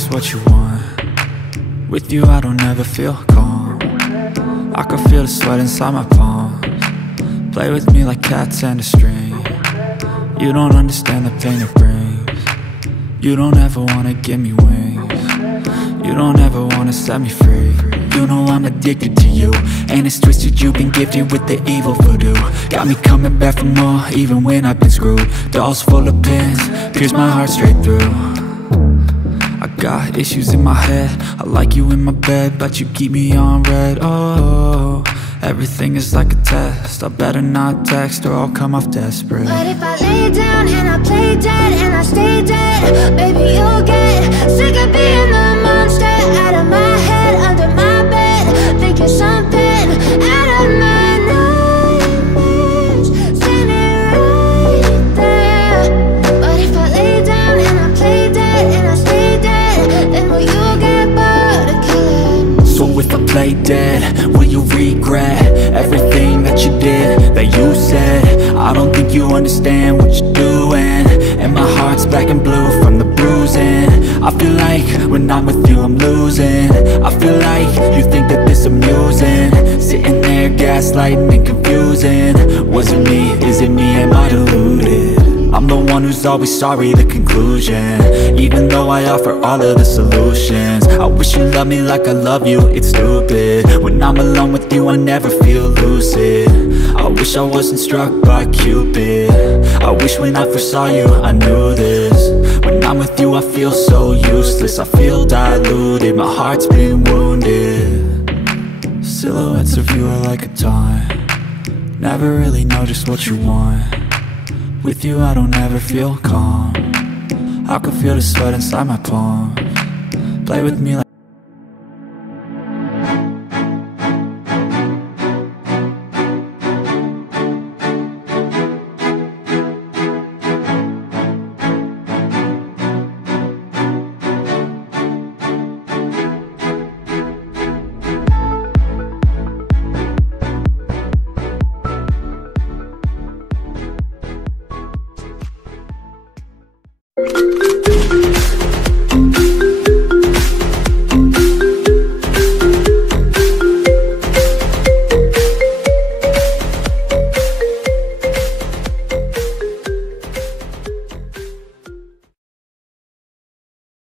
just what you want. With you I don't ever feel calm. I can feel the sweat inside my palms. Play with me like cats and a string. You don't understand the pain it brings. You don't ever wanna give me wings. You don't ever wanna set me free. You know I'm addicted to you, and it's twisted, you've been gifted with the evil voodoo. Got me coming back for more, even when I've been screwed. Dolls full of pins, pierce my heart straight through. I got issues in my head, I like you in my bed, but you keep me on red. Oh, everything is like a test, I better not text or I'll come off desperate. But if I lay down and I play dead and I stay dead, baby you'll get sick of being the monster out of my head, under my bed, thinking something out of my nightmares, standing right there. But if I lay down and I play dead and I stay dead, then will you get bored of killing? So if I play dead, will you regret everything that you did, that you said? I don't think you understand what you're doing, and my heart's black and blue from the bruising. I feel like when I'm with you I'm losing. I feel like you think that this amusing, sitting there gaslighting and confusing. Was it me? Is it me? Am I deluded? I'm the one who's always sorry, the conclusion, even though I offer all of the solutions. I wish you loved me like I love you, it's stupid. When I'm alone with you I never feel lucid. I wish I wasn't struck by Cupid. I wish when I first saw you I knew this. When I'm with you I feel so useless, I feel diluted, my heart's been wounded. Silhouettes of you are like a taunt, never really know just what you want. With you I don't ever feel calm. I can feel the sweat inside my palms. Play with me like